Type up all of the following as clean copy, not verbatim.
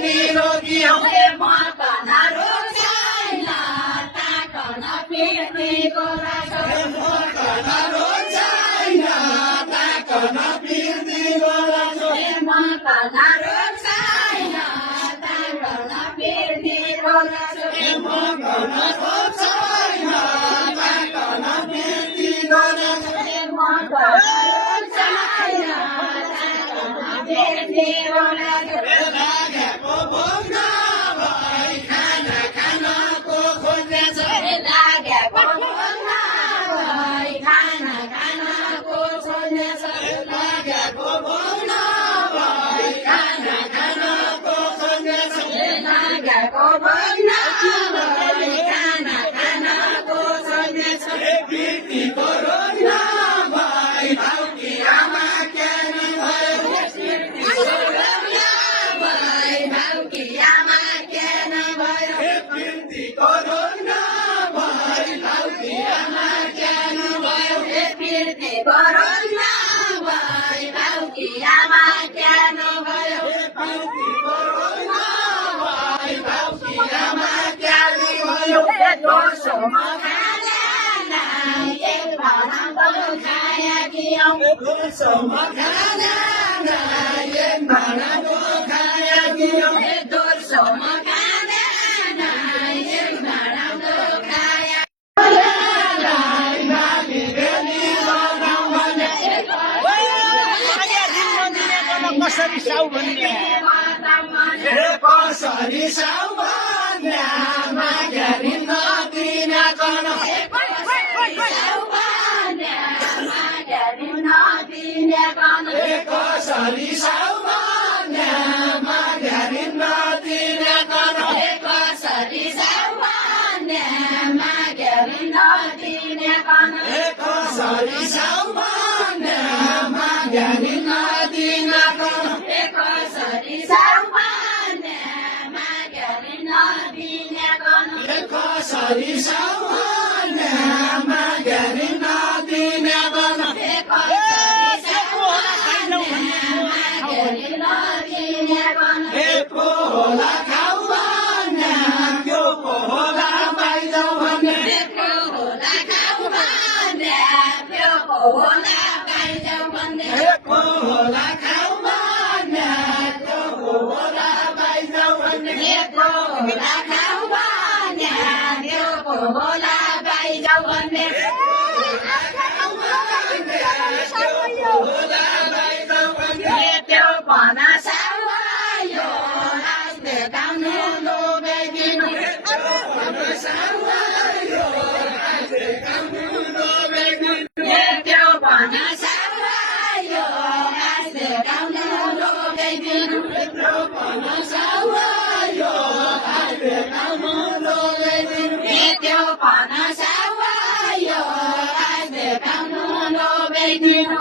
Nirogi कसरी साउ भन्ने कसरी साउ भन्ने मागरी नदिन कन कसरी साउ भन्ने मागरी नदिन कन कसरी साउ भन्ने मागरी नदिन कन कसरी साउ भन्ने मागरी नदिन कसरी साउन्ने मागरी नदिन कन एक होला खाउ भन्ने त्यो होला पाइजाउ भन्ने एक होला खाउ भन्ने त्यो होला पाइजाउ भन्ने एक होला खाउ भन्ने त्यो होला पाइजाउ भन्ने एक होला खाउ भन्ने त्यो होला पाइजाउ भन्ने त्यो भना साउयो आस्ते गाउनु लोबेदिनु साउयो आस्ते गाउनु लोबेदिनु त्यो भना साउयो आस्ते गाउनु लोबेदिनु त्यो भना साउयो आस्ते गाउनु लोबेदिनु त्यो भना साउयो आस्ते गाउनु लोबेदिनु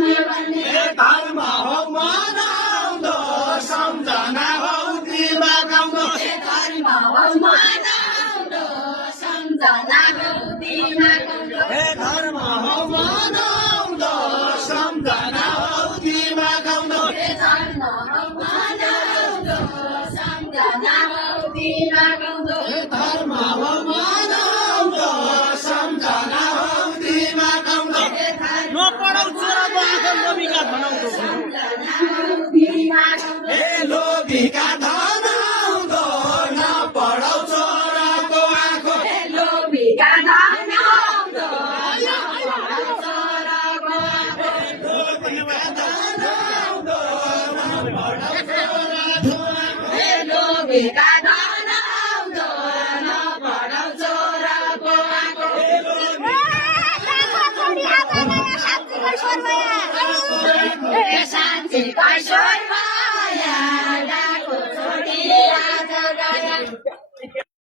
धर्म हो मनाउँदो सम्झना हो दिमागाउँदो धर्म हो मनाउँदो सम्झना हो दिमागाउँदो धर्म हो मनाउँदो सम्झना हो दिमागाउँदो धर्म हो मनाउँदो सम्झना हो दिमागाउँदो धर्म हो मनाउँदो सम्झना हो दिमागाउँदो नपढाउँछु र लोभिका बनाउँदो लोभिका धनाउँदो नपढाउ छोराको आँखो लोभिका धनाउँदो नपढाउ छोराको आँखो लोभिका धनाउँदो नपढाउ छोराको आँखो लोभिका धनाउँदो नपढाउ छोराको आँखो साँच्चीकै स्वरमा